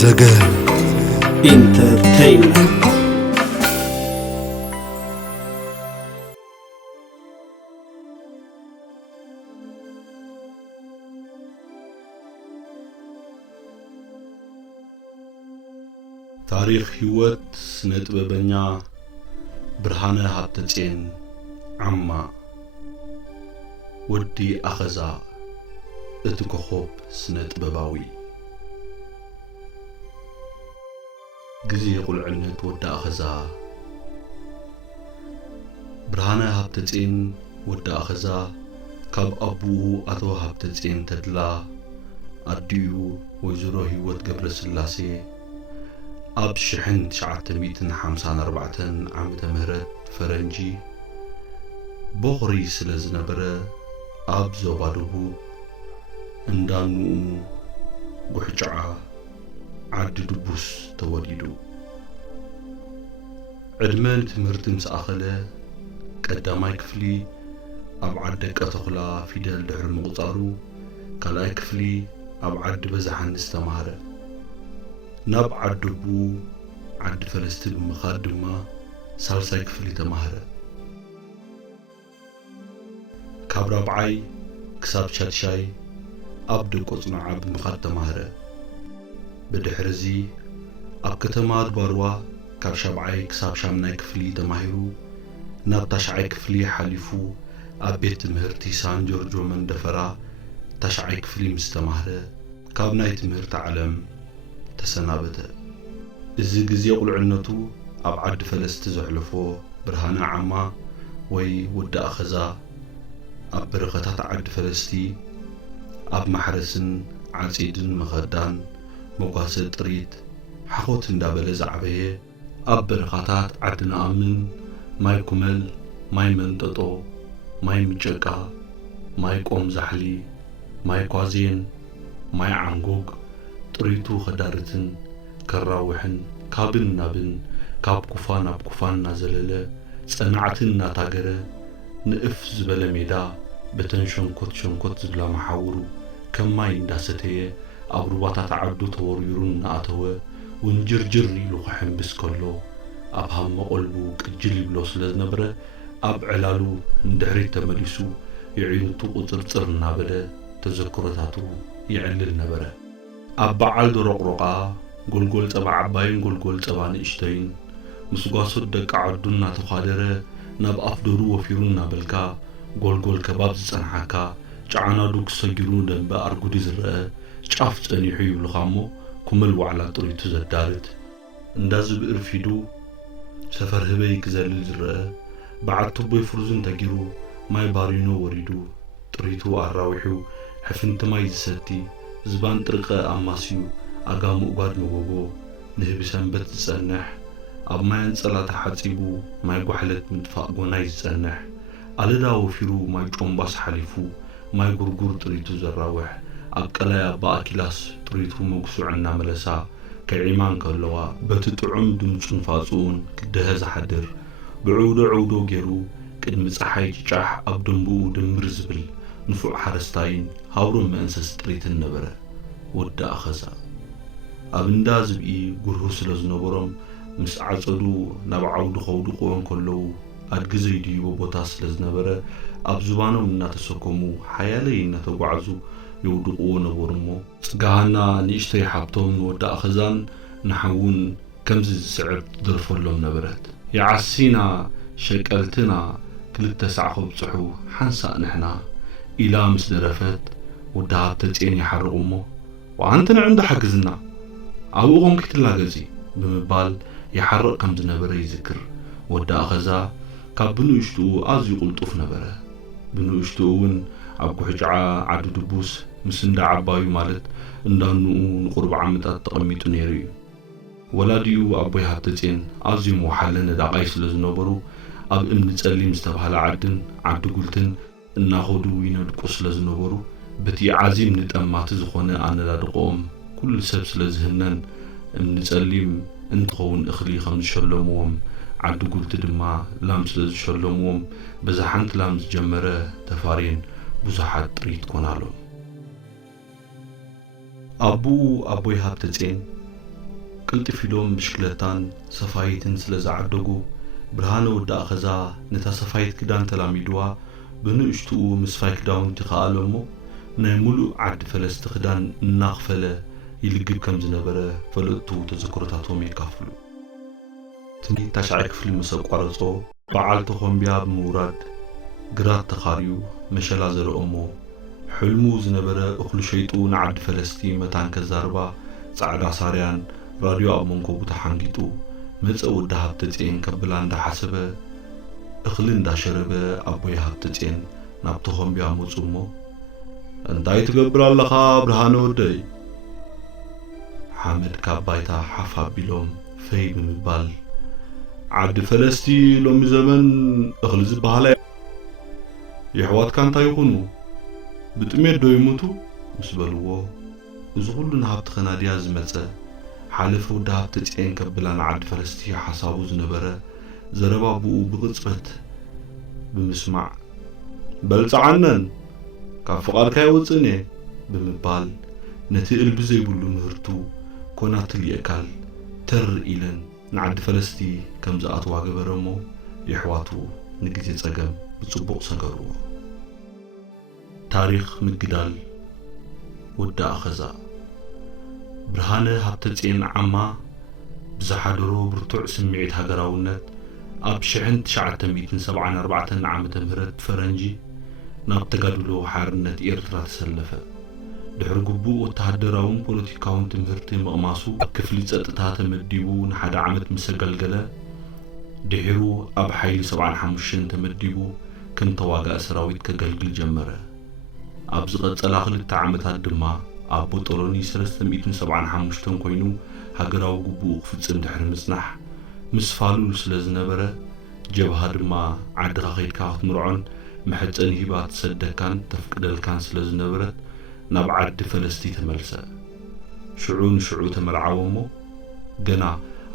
زجاج انترتينمنت. تاريخ هيوت سنت ببنيا برهانة هابتتين عما ودي أخزا اتكخوب سنت بباوي جزي يقول عنت ودي أخزا برهانة هابتتين ودي أخزا كاب أبوه أتو هابتتين تدلا أديو ويزرو هيوت قبل سلاسي أب شحن شعات ميتن حمسان أربعتن عمت مهرت فرنجي بغري سلزنبرة أب زوبادوبو اندانو قحجعا عد دبوس توليدو عدمان تمرت مساخلة قداماي كفلي أب عدك أتخلا فيدال دحر مغطارو كالاي كفلي أب عد بزحن استمهره ناب عدبو عد فلسطين بمخادمة سالساي كفلي تمهرة كابرا بعي كساب شاتشاي أبدو قصنع بمخاد تمهرة بدحرزي أب كتماد باروا كاب شابعي كساب شامناي كفلي تمهرو ناب تشعي كفلي حليفو أب بيت مهرتي سان جورجو من دفرا تشعي كفلي مستمهرة كاب نايت مهرت عالم تسنابته إذا جزي يقول عنتو أب عد فلست زحلفو برهانة عما وي ود أخزا أب برغتات عد فلستي أب محرسن عسيدن مخدان مقاسد طريد حخوت اندابل زعبيه أب برغتات عد نأمن ماي كمل ماي منططو ماي مجقا ماي قوم زحلي ماي قوازين ماي عنقوق طريتو خدارتن كراوحن كابن نابن كاب كفان أب كفان نازلله صنعتن ناتاجره نقف زبالة ميدا بتن شنكوت زبلا محاورو كم ما ينداستيه أبروباتات عبدو توريرون ناتوه ونجرجر يلو خحن بسكولو أب هم قلبو كجلي بلوس لزنبره أب علالو ندحري تمليسو يعينتو قطرطر نابله تذكرتاتو يعلل نبره أبعال درقرقا قلقل تبع عباين قلقل تبع نشتين مسقاسد دك عدنا تخادره ناب أفدرو وفيرونا بالكا قلقل كباب زنحكا جعنا دوك سجلون دم بأرجودي زرقة شاف تاني حيو لخامو كمل وعلى طريق زدارت انداز بإرفيدو سفر هبيك زلل زرقة بعد طبي فرزن تجرو ماي بارينو وريدو طريقو أراوحو حفنت ماي زستي زبان طرقة أماسيو أقامو قاد مغوغو نهب سنبت تسنح أب ما ينصلا تحاتيبو ما يقوحلت مدفاق قناي تسنح ألدا وفيرو ما يجنباس حليفو ما يقرقر طريتو زراوح أب قلايا باكلاس طريتو مقسوعنا ملسا كعيمان كاللوا بتتعم دمتون فاسون كدهز حدر بعودو جيرو كد مصحاي جاح أب دنبو دمر زبل نفوع حرستاين هاورون مأنسس طريت النبرة ود أخزا أبندا زبئي قرهوس لزنبرم مس عصدو نبعود خودو قوان كلو أدقزي ديو بوتاس لزنبرة أبزبانو ناتسوكمو حيالي ناتوقعزو يودقو نبرمو سقاهنا نيشتي حابتون ود أخزان نحاون كمز سعب درفو لهم نبرات يعسينا شكالتنا كل تسعخو بصحو حنسا نحنا إلى مسدرفت ودها تلتين يحرقومو وعنتنا عند حقزنا أبوهم كتلا غزي بمبال يحرق كمز نبره يذكر ودا أخزا كاب بنو يشتو آزي قلطوف نبره بنو يشتوون أبقو حجعا عدو دبوس مسندا عبايو مالت اندانو نقرب عمتات تقميتو نيريو ولاديو أبوي هابتتين آزي موحلن دا قايس لزنوبرو أب امن تسليم استبهال عدن عدو قلتن እናኸዱ ይነድቁ ስለዝነበሩ በቲ ዓዚም ንጠማት ዝኾነ ኣነዳድቆም ኩሉ ሰብ ስለዝህነን እንጸሊም እንትኸውን እኽሊ ከም ዝሸለምዎም ዓዲ ጉልቲ ድማ ላም ስለዝሸለምዎም በዛ ሓንቲ ላም ዝጀመረ ተፋሪን ብዙሓት ጥሪት ኮናሎ ኣቦይ ሃብተጽን ቅልጥፊሎም ብሽክለታን ሰፋይትን ስለ ዝዓደጉ ብርሃነ ወዲ ኣኸዛ ነታ ሰፋይት ክዳን ተላሚድዋ ብንእሽትኡ ምስፋይ ክዳውንቲ ከኣሎ እሞ ናይ ሙሉእ ዓዲ ፈለስቲ ክዳን እናኽፈለ ይልግብ ከም ዝነበረ ፈለጥቱ ተዘክሮታቶም የካፍሉ። ትንቢት ታሽዓይ ክፍሊ ምስ ኣቋረጾ በዓል ተኾምቢያ ብምውራድ ግራት ተኻርዩ መሸላ ዘርኦሞ ሕልሙ ዝነበረ እኽሉ ሸይጡ ንዓዲ ፈለስቲ መታን ከዛርባ ጻዕዳ ሳርያን ራድዮ ኣብ መንኮቡ ተሓንጊጡ መፀ ወዲ ሃብተ ጽዮን ከብላ እንዳሓሰበ እኽሊ እንዳሸረበ ኣቦይ ሃብተ ጽዮን ናብ ተኾምቢያ መፁ እሞ እንታይ ትገብር ኣለኻ ብርሃነ ወደይ? ሓመድ ካብ ባይታ ሓፍ ኣቢሎም ፈይ ብምባል ዓዲ ፈለስቲ ሎሚ ዘመን እኽሊ ዝበሃላ የሕዋትካ እንታይ ይኹኑ ብጥሜት ዶ ይሞቱ ምስ በልዎ እዚ ኩሉ ንሃብቲ ኸናድያ ዝመፀ ሓለፈ ወዲ ሃብተ ጽዮን ከብላ ንዓዲ ፈለስቲ ሓሳቡ ዝነበረ ዘረባ ብኡ ብቕፅበት ብምስማዕ በልፀዓነን ካብ ፍቓድካ ይወፅእን እየ ብምባል ነቲ እልቢ ዘይብሉ ምህርቱ ኮናትል የካል ተር ኢለን ንዓዲ ፈለስቲ ከም ዝኣትዋ ገበረ እሞ የሕዋቱ ንግዜ ጸገም ብጽቡቕ ሰገርዎ። ታሪኽ ምግዳል ወዲ ኣኸዛ ብርሃነ ሃብተ ጽዮን ዓማ ብዝሓደሮ ብርቱዕ ስምዒት ሃገራውነት ኣብ 1974 ዓመተ ምህረት ፈረንጂ ናብ ተጋድሎ ሓርነት ኤርትራ ተሰለፈ። ድሕሪ ግቡእ ወተሃደራውን ፖለቲካውን ትምህርቲ ምቕማሱ ኣብ ክፍሊ ጸጥታ ተመዲቡ ንሓደ ዓመት ምስ ኣገልገለ ድሒሩ ኣብ ሓይሊ 75 ተመዲቡ ከም ተዋጋእ ሰራዊት ከገልግል ጀመረ። ኣብ ዝቐጸላ 2 ዓመታት ድማ ኣብ ቦጦሎኒ 375 ኮይኑ ሃገራዊ ግቡእ ክፍጽም ድሕሪ ምጽናሕ ምስ ፋሉል ስለ ዝነበረ ጀብሃ ድማ ዓድኻ ኸይድካ ክትምርዖን መሕፀን ሂባ ትሰደካን ተፍቅደልካን ስለ ዝነበረት ናብ ዓዲ ፈለስቲ ተመልሰ። ሽዑ ንሽዑ ተመርዓዎ እሞ ገና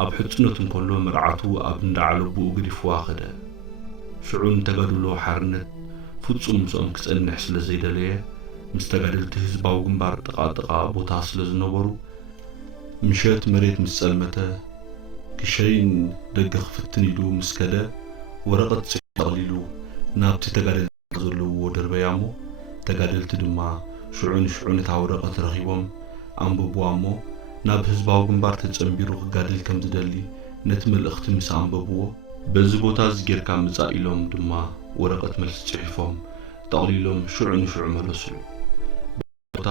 ኣብ ሕፅነቱ እንከሎ መርዓቱ ኣብ እንዳዓለቡኡ ግዲፍዋ ኸደ። ሽዑ ንተጋድሎ ሓርነት ፍጹም ምስኦም ክጸንሕ ስለ ዘይደለየ ምስ ተጋደልቲ ህዝባዊ ግንባር ጥቓጥቓ ቦታ ስለ ዝነበሩ ምሸት መሬት ምስ ጸልመተ ክሸይን ደገ ክፍትን ኢሉ ምስ ከደ ወረቐት ጽሒፉ ጠቕሊሉ ናብቲ ተጋደልቲ ዘለውዎ ደርበያ እሞ ተጋደልቲ ድማ ሽዑ ንሽዑ ነታ ወረቐት ረኺቦም ኣንበብዋ እሞ ናብ ህዝባዊ ግንባር ተጸንቢሩ ክጋድል ከም ዝደሊ ነቲ መልእኽቲ ምስ ኣንበብዎ በዚ ቦታ ዝጌርካ ምጻእ ኢሎም ድማ ወረቐት መልሲ ጽሒፎም ጠቕሊሎም ሽዑ ንሽዑ መለሱሉ። ቦታ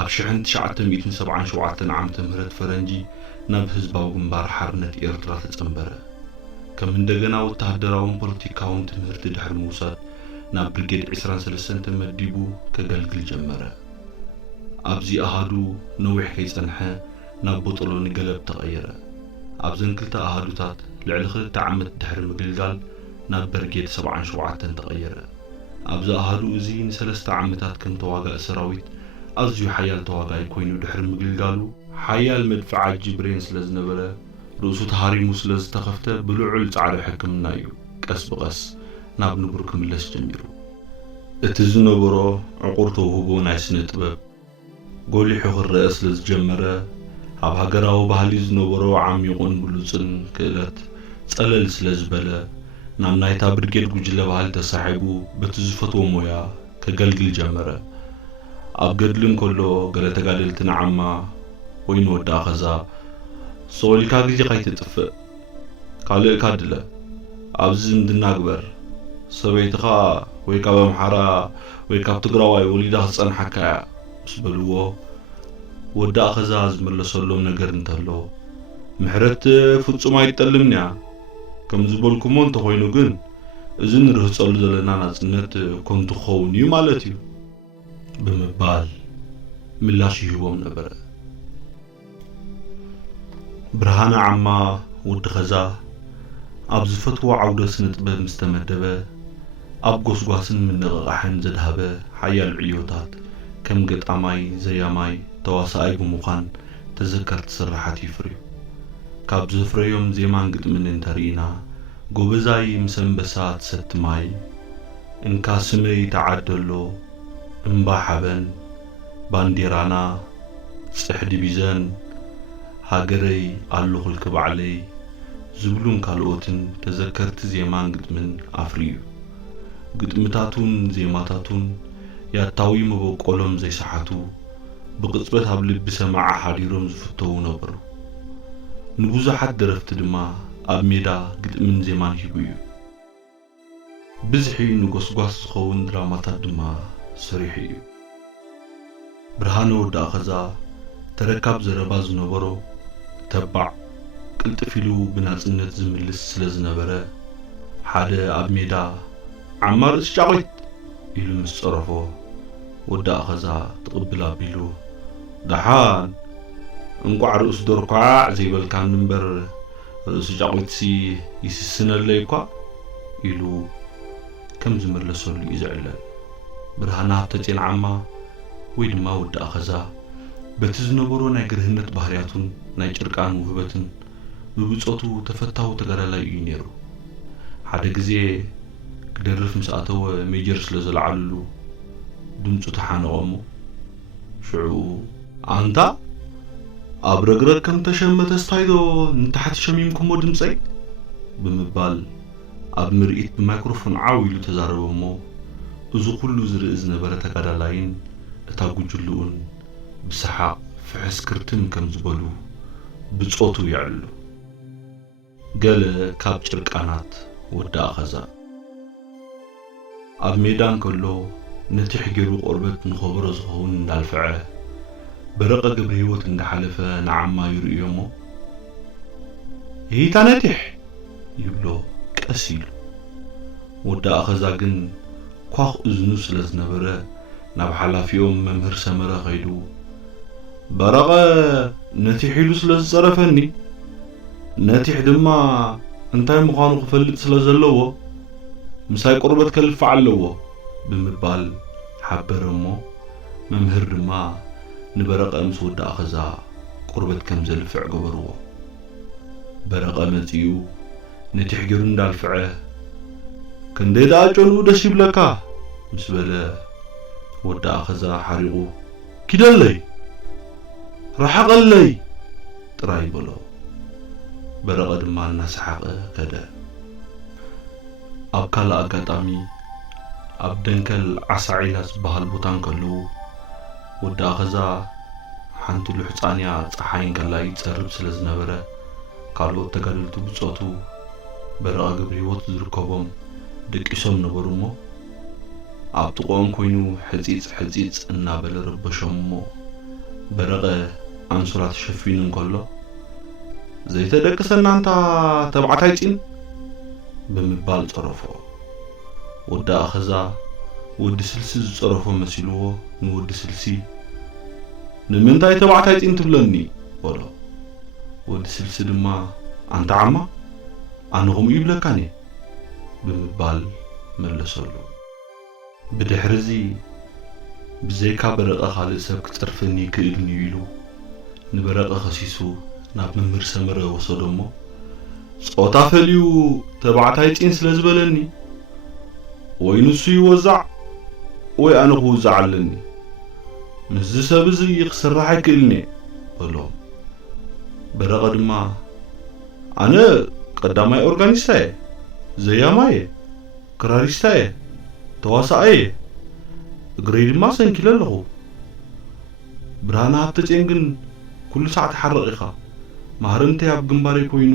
ኣብ 1977 ዓመተ ምህረት ፈረንጂ ናብ ህዝባዊ ግንባር ሓርነት ኤርትራ ተጸንበረ። ከም እንደገና ወተሃደራውን ፖለቲካውን ትምህርቲ ድሕሪ ምውሳድ ናብ ብርጌድ 23 ተመዲቡ ከገልግል ጀመረ። ኣብዚ ኣሃዱ ነዊሕ ከይጸንሐ ናብ ቦጦሎኒ ገለብ ተቐየረ። ኣብዘን ክልተ ኣሃዱታት ልዕሊ 2 ዓመት ድሕሪ ምግልጋል ናብ ብርጌድ 77 ተቐየረ። ኣብዚ ኣሃዱ እዚ ን3 ዓመታት ከም ተዋጋእ ሰራዊት ኣዝዩ ሓያል ተዋጋኢ ኮይኑ ድሕሪ ምግልጋሉ ሓያል መድፍዕ ዓጂ ብሬን ስለ ዝነበረ ርእሱ ተሃሪሙ ስለ ዝተኸፍተ ብልዑል ጻዕሪ ሕክምና እዩ ቀስ ብቐስ ናብ ንቡር ክምለስ ጀሚሩ። እቲ ዝነበሮ ዕቑር ተውህቦ ናይ ስነ ጥበብ ጎሊሑ ክረአ ስለ ዝጀመረ ኣብ ሃገራዊ ባህሊ ዝነበሮ ዓሚቑን ብሉፅን ክእለት ጸለል ስለ ዝበለ ናብ ናይታ ብርጌድ ጉጅለ ባህሊ ተሳሒቡ በቲ ዝፈትዎ ሞያ ከገልግል ጀመረ። ኣብ ገድሊ እንከሎ ገለ ተጋደልቲ ንዓማ ወይ ንወዲ ኣኸዛ ሰወሊካ ግዜ ከይትጥፍእ ካልእካ ድለ ኣብዚ ዝምድና ግበር ሰበይትኻ ወይ ካብ ኣምሓራ ወይ ካብ ትግራዋይ ወሊዳ ክጸንሓካ እያ ምስ በልዎ ወዲ ኣኸዛ ዝመለሰሎም ነገር እንተሎ ምሕረት ፍጹም ኣይጠልምን እያ ከም ዝበልኩሞ እንተኾይኑ ግን እዚ ንርህፀሉ ዘለና ናጽነት ኮንቱ ክኸውን እዩ ማለት እዩ ብምባል ምላሽ ይህቦም ነበረ። ብርሃነ ዓማ ወዲ ኸዛ ኣብ ዝፈትዎ ዓውደ ስነ ጥበብ ምስ ተመደበ ኣብ ጎስጓስን ምንቕቓሕን ዘድሃበ ሓያል ዕዮታት ከም ገጣማይ ዘያማይ ተዋሳኣይ ብምዃን ተዘከርቲ ስራሓት ይፍርዩ። ካብ ዘፍረዮም ዜማን ግጥምን እንተሪኢና ጎበዛይ ምስ አንበሳ ትሰትማይ እንካ ስመይ ተዓደሎ እምባ ሓበን ባንዴራና ጽሕዲ ቢዘን ሃገረይ ኣለኹ ልክባዕለይ ዝብሉን ካልኦትን ተዘከርቲ ዜማን ግጥምን ኣፍርዩ ግጥምታቱን ዜማታቱን ያታዊ መበቆሎም ዘይሰሓቱ ብቅጽበት ኣብ ልቢ ሰማዓ ሓዲሮም ዝፍተው ነበሩ ንብዙሓት ደረፍቲ ድማ ኣብ ሜዳ ግጥምን ዜማን ሂቡ እዩ ብዝሒ ንጎስጓስ ዝኸውን ድራማታት ድማ ሰሪሑ እዩ ብርሃነ ወዲ ኣኸዛ ተረካብ ዘረባ ዝነበሮ ተባዕ ቅልጥፍ ኢሉ ብናጽነት ዝምልስ ስለ ዝነበረ ሓደ ኣብ ሜዳ ዓማር እስጫቆይት ኢሉ ምስ ጸረፎ ወዲ ኣኸዛ ትቕብል ኣቢሉ ደሓን እንቋዕ ርእስ ዶርኳዕ ዘይበልካን እምበር ርእስ ጫቆይትሲ ይስስነለይ እኳ ኢሉ ከም ዝመለሰሉ እዩ ዝዕለል ብርሃነ ሃብተፄን ዓማ ወይ ድማ ወዲ ኣኸዛ በቲ ዝነበሮ ናይ ግርህነት ባህርያቱን ናይ ጭርቃን ውህበትን ብብጾቱ ተፈታው ተጋዳላይ እዩ ነይሩ ሓደ ግዜ ክደርፍ ምስ ኣተወ ሜጀር ስለ ዘለዓልሉ ድምፁ ተሓነቆሞ ሽዑ ኣንታ ኣብ ረግረግ ከም ተሸመተ ስታይዶ ንታሕቲ ሸሚምኩሞ ድምፀይ ብምባል ኣብ ምርኢት ብማይክሮፎን ዓው ኢሉ ተዛረበሞ እዙ ኩሉ ዝርኢ ዝነበረ ተጋዳላይን እታ ጉጅሉኡን ብሰሓቅ ፍሕስ ክርትም ከም ዝበሉ ብጾቱ ይዕሉ ገለ ካብ ጭርቃናት ወዲ ኣኸዛ ኣብ ሜዳን ከሎ ነቲ ሕጊሩ ቆርበት ንኸብሮ ዝኸውን እንዳልፍዐ በረቐ ግብሪ ህይወት እንዳሓለፈ ንዓማ ይርእዮሞ ይታ ነቲሕ ይብሎ ቀስ ኢሉ ወዲ ኣኸዛ ግን ኳኽ እዝኑ ስለ ዝነበረ ናብ ሓላፊኦም መምህር ሰመረ ኸይዱ በረቐ ነቲሕ ኢሉ ስለ ዝጸረፈኒ ነቲሕ ድማ እንታይ ምዃኑ ክፈልጥ ስለ ዘለዎ ምሳይ ቆርበት ከልፋ ኣለዎ ብምባል ሓበረሞ መምህር ድማ ንበረቐ ምስ ወዲ ኣኸዛ ቆርበት ከም ዘልፍዕ ገበርዎ በረቐ መጺኡ ነቲሕ ጌሩ እንዳልፍዐ ክንደይ ደኣ ጮኑ ደስ ይብለካ ምስ በለ ወዲ ኣኸዛ ሓሪቑ ኪደለይ ረሓቐለይ ጥራይ በሎ በረቐ ድማ እናሰሓቐ ከደ ኣብ ካልእ ኣጋጣሚ ኣብ ደንከል ዓሳዒላ ዝበሃል ቦታን ከለዉ ወዲ ኣኸዛ ሓንቲ ልሕፃንያ ፀሓይን ከላይ ይጸርብ ስለ ዝነበረ ካልኦት ተጋደልቲ ብጾቱ በረቐ ግብሪ ህይወት ዝርከቦም ደቂሶም ነበሩ እሞ ኣብ ጥቕኦም ኮይኑ ሕፂፅ እናበለ ረበሾም እሞ በረቐ ኣንሶላ ተሸፊኑ እንከሎ ዘይተደቅሰና እንታ ተባዕታይ ፂን ብምባል ጸረፎ ወዲ ኣኸዛ ወዲ ስልሲ ዝጸረፎ መሲልዎ ንወዲ ስልሲ ንምንታይ ተባዕታይ ፂን ትብለኒ በሎ ወዲ ስልሲ ድማ ኣንታ ዓማ ኣነኹም ይብለካኒ ብምባል መለሰሉ ብድሕሪዚ ብዘይካ በረቐ ካልእ ሰብ ክጸርፈኒ ክእልኒ ኢሉ ንበረቐ ኸሲሱ ናብ መምህር ሰመረ ወሰዶሞ ጾታ ፈልዩ ተባዕታይ ፂን ስለ ዝበለኒ ወይ ንሱ ይወዛዕ ወይ ኣነ ክውዛዕ ኣለኒ ምዝ ሰብ እዚ ክስራሕ ኣይክእልኒ በሎ በረቐ ድማ ኣነ ቀዳማይ ኦርጋኒስታ እየ ዘያማ እየ ክራሪስታ እየ ተዋሳእ እየ እግረይ ድማ ሰንኪለ ኣለኹ ብርሃነ ሃብተፄን ግን ኩሉ ሰዓት ሓርቕ ኢኻ ማህረንተይ ኣብ ግንባረይ ኮይኑ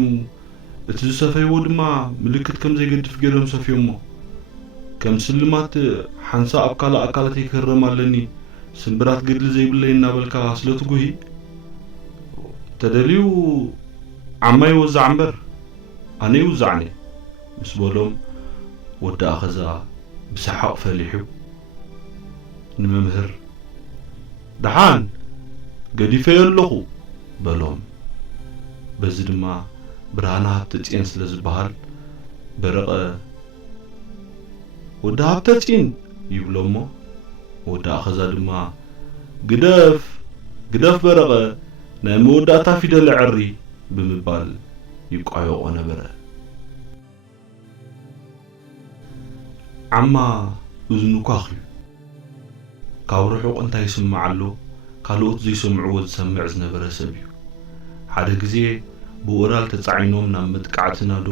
እቲ ዝሰፈይዎ ድማ ምልክት ከም ዘይገድፍ ገይሮም ሰፍዮሞ ከም ስልማት ሓንሳ ኣብ ካልእ ኣካላተይ ክህረም ኣለኒ ስንብራት ገድሊ ዘይብለይ እናበልካ ስለትጉሂ ተደልዩ ዓማ ይወዛዕ እምበር ኣነ ይውዛዕኒ ምስ በሎም ወዲ ኣኸዛ ብሰሓቕ ፈሊሑ ንመምህር ደሓን ገዲፈዮ ኣለኹ በሎም በዚ ድማ ብርሃነ ሃብተፄን ስለ ዝበሃል በረቐ ወዲ ሃብተፄን ይብሎሞ ወዲ ኣኸዛ ድማ ግደፍ በረቐ ናይ መወዳእታ ፊደል ዕሪ ብምባል ይቋየቆ ነበረ ዓማ እዝኑ ኳኽዩ ካብ ርሑቕ እንታይ ይስማዕ ኣሎ ካልኦት ዘይሰምዕዎ ዝሰምዕ ዝነበረ ሰብ እዩ ሓደ ግዜ ብኦራል ተጻዒኖም ናብ መጥቃዕትና ዶ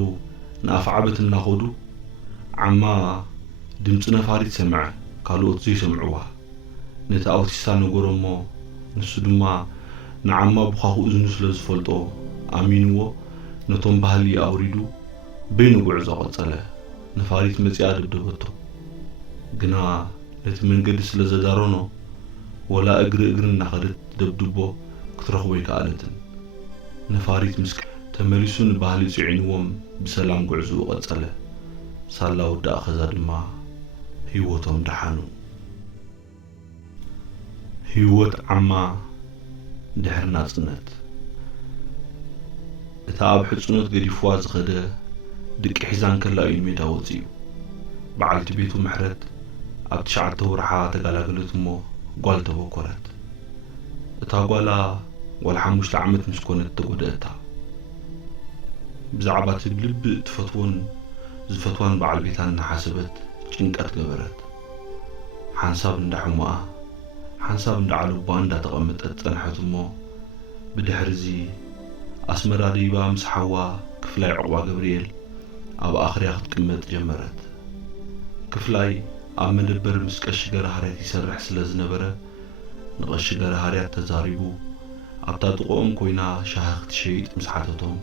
ንኣፍዓበት እናኸዱ ዓማ ድምፂ ነፋሪት ሰምዐ ካልኦት ዘይሰምዕዋ ነቲ ኣውቲስታ ነገሮሞ ንሱ ድማ ንዓማ ብኻኹ እዝኑ ስለ ዝፈልጦ ኣሚንዎ ነቶም ባህሊ ኣውሪዱ በይኑ ጉዕዞ ቀጸለ ነፋሪት መጽያ ደብደበቶ ግና ነቲ መንገዲ ስለ ዘዳሮኖ ወላ እግሪ እናኸደት ደብድቦ ክትረኽቦ ይከኣለትን ነፋሪት ምስክ ተመሊሱ ንባህሊ ጽዒንዎም ብሰላም ጉዕዞ ቀጸለ ሳላ ወዲ ኣኸዛ ድማ ህይወቶም ደሓኑ ህይወት ዓማ ድሕሪ ናጽነት እታ ኣብ ሕጽኖት ገዲፍዋ ዝኸደ ድቂ ሒዛን ከላ እዩ ሜዳ ወፂኡ በዓልቲ ቤቱ ምሕረት ኣብ 9 ወርሓ ተጋላገለት እሞ ጓል ተበኮረት እታ ጓላ 5 ዓመት ምስ ኮነት ተጎደእታ ብዛዕባ ትብልብ ትፈትዎን ዝፈትዋን በዓል ቤታን እናሓሰበት ጭንቀት ገበረት ሓንሳብ እንዳሕሙኣ ሓንሳብ እንዳዓለባ እንዳተቐመጠት ጸንሐት እሞ ብድሕሪዚ ኣስመራ ደይባ ምስ ሓዋ ክፍላይ ዕቑባ ገብርኤል ኣብ ኣኽርያ ክትቅመጥ ጀመረት ክፍላይ ኣብ መደበር ምስ ቀሺ ገረሃርያት ይሰርሕ ስለ ዝነበረ ንቐሺ ገረሃርያት ተዛሪቡ ኣብታ ጥቕኦም ኮይና ሻሂ ክትሸይጥ ምስ ሓተቶም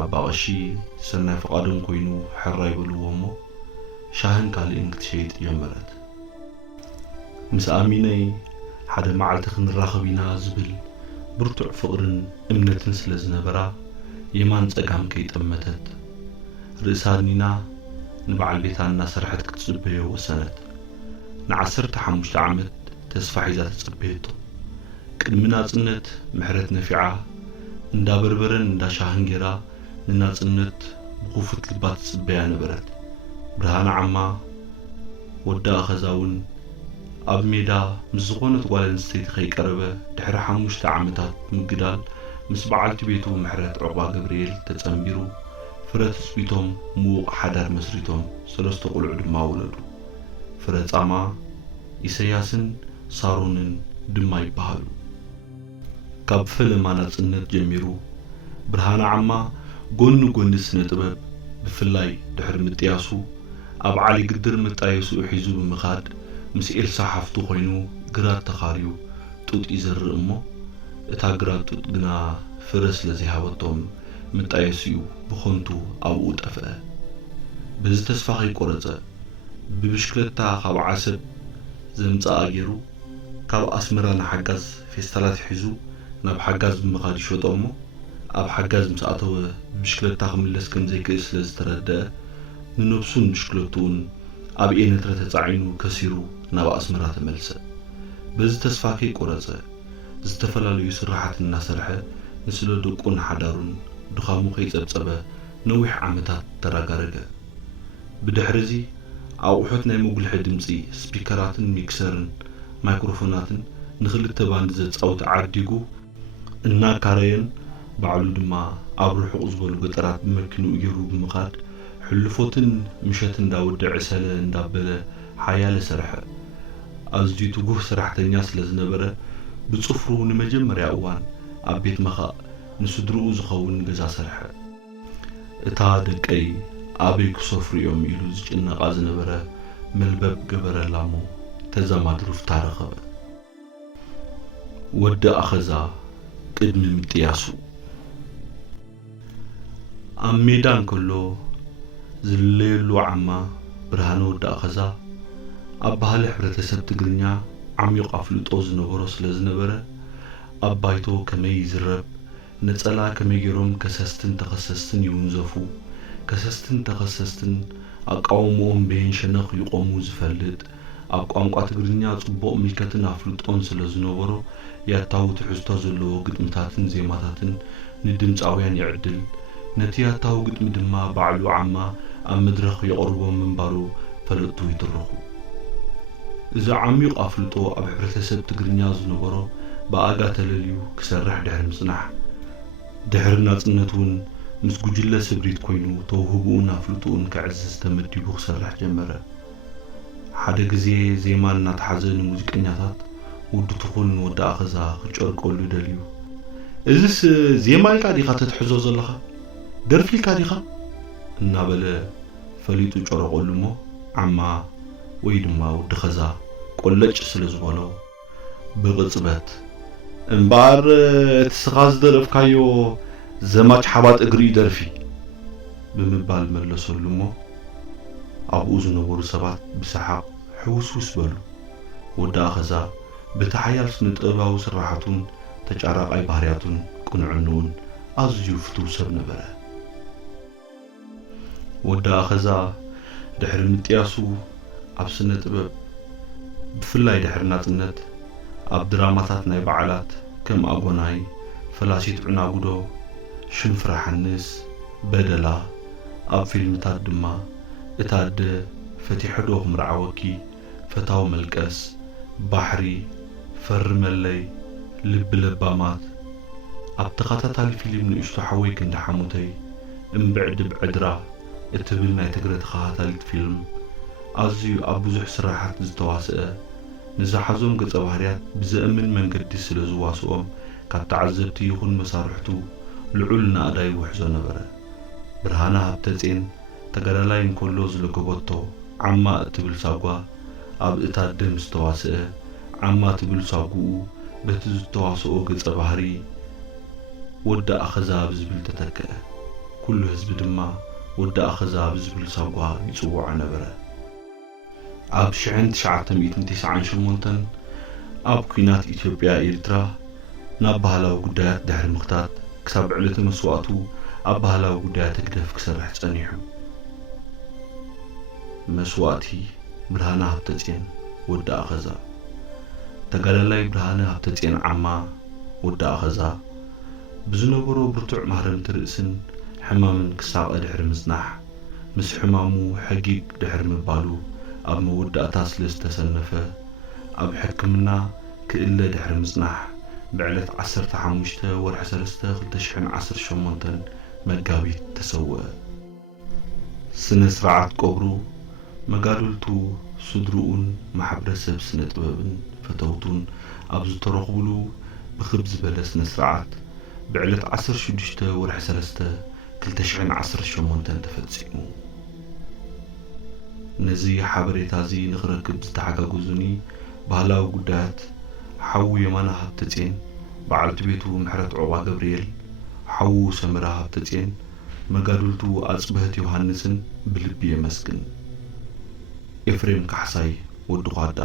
ኣባ ቀሺ ሰናይ ፈቓዶም ኮይኑ ሕራ ይበልዎ እሞ ሻህን ካልእን ክትሸይጥ ጀመረት ምስ ኣሚነይ ሓደ መዓልቲ ክንራኸብ ኢና ዝብል ብርቱዕ ፍቕርን እምነትን ስለ ዝነበራ የማን ጸጋም ከይጠመተት ርእሳኒና ንበዓል ቤታ እናሰርሐት ክትጽበዮ ወሰነት ን15 ዓመት ተስፋ ሒዛ ተጽበየቶ ቅድሚ ናጽነት ምሕረት ነፊዓ እንዳበርበረን እንዳሻህን ጌራ ንናጽነት ብኹፍት ልባ ትጽበያ ነበረት ብርሃን ዓማ ወዳ ኣኸዛውን ኣብ ሜዳ ምስ ዝኾነት ጓል ኣንስተይቲ ከይቀረበ ድሕሪ 5 ዓመታት ምግዳል ምስ በዓልቲ ቤቱ ምሕረት ዕቑባ ገብርኤል ተጸምቢሩ ፍረት ጽቢቶም ምዉቕ ሓዳር መስሪቶም 3 ቁልዑ ድማ ወለዱ ፍረ ጻማ ኢሳያስን ሳሮንን ድማ ይበሃሉ ካብ ፈለማ ናጽነት ጀሚሩ ብርሃን ዓማ ጎኑ ጎኒ ስነ ጥበብ ብፍላይ ድሕሪ ምጥያሱ ኣብ ዓሊ ግድር መጣየሱ ሒዙ ብምኻድ ምስ ኤልሳ ሓፍቱ ኮይኑ ግራት ተኻርዩ ጡጥ ይዘርእ እሞ እታ ግራት ጡጥ ግና ፍረ ስለ ዘይሃበቶም መጣየስዩ ብኾንቱ ኣብኡ ጠፍአ በዚ ተስፋ ከይቆረጸ ብብሽክለታ ካብ ዓሰብ ዘምጽኣ ገይሩ ካብ ኣስመራ ንሓጋዝ ፌስታላት ሒዙ ናብ ሓጋዝ ብምኻድ ይሸጦ እሞ ኣብ ሓጋዝ ምስ ኣተወ ብሽክለታ ክምለስ ከም ዘይክእል ስለ ዝተረድአ ንነብሱን ብሽክለቱን ኣብ ኤነትረ ተጻዒኑ ከሲሩ ናብ ኣስመራ ተመልሰ በዚ ተስፋ ከይቆረጸ ዝተፈላለዩ ስራሓት እናሰርሐ ንስለ ደቁን ሓዳሩን ድኻሙ ከይጸብጸበ ነዊሕ ዓመታት ተራጋረገ ብድሕሪዚ ኣቑሑት ናይ መጉልሒ ድምፂ ስፒከራትን ሚክሰርን ማይክሮፎናትን ንኽልተ ባንድ ዘጻውት ዓዲጉ እናካረየን ባዕሉ ድማ ኣብ ርሑቕ ዝበሉ ገጠራት ብመኪኑ ገይሩ ብምኻድ ሕልፎትን ምሸት እንዳወድዕ ዕሰለ እንዳበለ ሓያለ ሰርሐ ኣዝዩ ትጉህ ሰራሕተኛ ስለ ዝነበረ ብጽፍሩ ንመጀመርያ እዋን ኣብ ቤት መኻእ ንስድርኡ ዝኸውን ገዛ ሰርሐ እታ ደቀይ ኣበይ ክሰፍሩ እዮም ኢሉ ዝጭነቓ ዝነበረ መልበብ ገበረላ እሞ ተዘማድሩፍ ታረኸበ ወዲ ኣኸዛ ቅድሚ ምጥያሱ ኣብ ሜዳ እንከሎ ዝለየሉ ዓማ ብርሃነ ወዲ ኣኸዛ ኣብ ባህሊ ሕብረተሰብ ትግርኛ ዓሚቕ ኣፍልጦ ዝነበሮ ስለ ዝነበረ ኣብ ባይቶ ከመይ ይዝረብ ነጸላ ከመይ ገይሮም ከሰስትን ተኸሰስትን ይውንዘፉ ከሰስትን ተኸሰስትን ኣቃውሞኦም ብሄንሸነኽ ይቆሙ ዝፈልጥ ኣብ ቋንቋ ትግርኛ ጽቡቕ ምልከትን ኣፍልጦን ስለ ዝነበሮ ያታዊ ትሕዝቶ ዘለዎ ግጥምታትን ዜማታትን ንድምፃውያን ይዕድል ነቲ ያታዊ ግጥሚ ድማ ባዕሉ ዓማ ኣብ መድረኽ የቕርቦም ምንባሩ ፈለጥቱ ይትረኹ እዚ ዓሚቕ ኣፍልጦ ኣብ ሕብረተሰብ ትግርኛ ዝነበሮ ብኣጋ ተለልዩ ክሰርሕ ድሕሪ ምጽናሕ ድሕሪ ናጽነት እውን ምስ ጉጅለ ስብሪት ኮይኑ ተውህቡኡን ኣፍልጦኡን ክዕዝዝ ተመዲቡ ክሰርሕ ጀመረ ሓደ ግዜ ዜማ እናተሓዘ ንሙዚቀኛታት ውዱ ትኹን ወዲ ኣኸዛ ክጨርቀሉ ደልዩ እዚስ ዜማይካ ዲኻ ተትሕዞ ዘለኻ ደርፊልካ ዲኻ እናበለ ፈሊጡ ጨረቆሉ እሞ ዓማ ወይ ድማ ወዲ ኸዛ ቆለጭ ስለ ዝበሎ ብቕጽበት እምበር እትስኻ ዝደረፍካዮ ዘማች ሓባጥ እግሪ ደርፊ ብምባል መለሰሉ እሞ ኣብኡ ዝነበሩ ሰባት ብሰሓቕ ሕውስውስ በሉ። ወዲ ኸዛ በቲ ሓያል ስነ-ጥበባዊ ስራሓቱን ተጫራቃይ ባህርያቱን ቁንዕንኡን ኣዝዩ ፍቱው ሰብ ነበረ። ወዲ ኸዛ ድሕሪ ምጥያሱ ኣብ ስነ-ጥበብ ብፍላይ ድሕሪ ናጽነት ኣብ ድራማታት ናይ በዓላት ከም ኣጎናይ፣ ፈላሲት ዑናጉዶ፣ ሽንፍራ ሓንስ፣ በደላ ኣብ ፊልምታት ድማ እታደ ፈቲሑ ዶ ምርዓወኪ፣ ፈታዊ መልቀስ፣ ባሕሪ፣ ፈሪ መለይ፣ ልቢ ለባማት ኣብ ተኸታታሊ ፊልም ንእሽቶ ሓወይ ክንዲ ሓሙተይ፣ እምብዕድብ ዕድራ እትብል ናይ ትግረ ተኸታታሊት ፊልም ኣዝዩ ኣብ ብዙሕ ስራሓት ዝተዋስአ ንዝሓዞም ገጸ ባህርያት ብዘእምን መንገዲ ስለ ዝዋስኦም ካብ ተዓዘብቲ ይኹን መሳርሕቱ ልዑል ናእዳይ ውሕዞ ነበረ። ብርሃነ ሃብተፄን ተጋዳላይ እንከሎ ዝለገበቶ ዓማ እትብል ሳጓ ኣብ እታደ ምስ ተዋስአ ዓማ እትብል ሳጉኡ በቲ ዝተዋስኦ ገጸ ባህሪ ወዲ ኸዛ ብዝብል ተተክአ። ኩሉ ህዝቢ ድማ ወዲ ኸዛ ብዝብል ሳጓ ይጽውዖ ነበረ። ኣብ 1998 ኣብ ኩናት ኢትዮጵያ ኤርትራ ናብ ባህላዊ ጉዳያት ድሕሪ ምኽታት ክሳብ ዕለተ መስዋዕቱ ኣብ ባህላዊ ጉዳያት ግደፍ ክሰርሕ ጸኒሑ። መስዋዕቲ ብርሃነ ሃብተፄን ወዲ ኸዛ ተጋዳላይ ብርሃነ ሃብተፄን ዓማ ወዲ ኸዛ ብዝነበሮ ብርቱዕ ማህረምቲ ርእስን ሕማምን ክሳቐ ድሕሪ ምጽናሕ ምስ ሕማሙ ሕጊግ ድሕሪ ምባሉ ኣብ መወዳእታ ስለ ዝተሰነፈ ኣብ ሕክምና ክእለ ድሕሪ ምጽናሕ ብዕለት 15 ወርሒ 3 2018 መጋቢት ተሰውአ። ስነ ስርዓት ቀብሩ መጋደልቱ ስድሩኡን ማሕበረሰብ ስነ ጥበብን ፈተውቱን ኣብ ዝተረኽብሉ ብክብ ዝበለ ስነ ስርዓት ብዕለት 16 ወርሒ 3 2018 ተፈጺሙ። ነዚ ሓበሬታ እዚ ንኽረክብ ዝተሓጋገዙኒ ባህላዊ ጉዳያት ሓዉ የማነ ሃብተፄን፣ በዓልቲ ቤቱ ምሕረት ዕቋ ገብርኤል፣ ሓዉ ሰመራ ሃብተፄን፣ መጋደልቱ ኣጽብህት ዮሃንስን ብልቢ የመስግን። ኤፍሬም ካሕሳይ ወዲ ኳዳ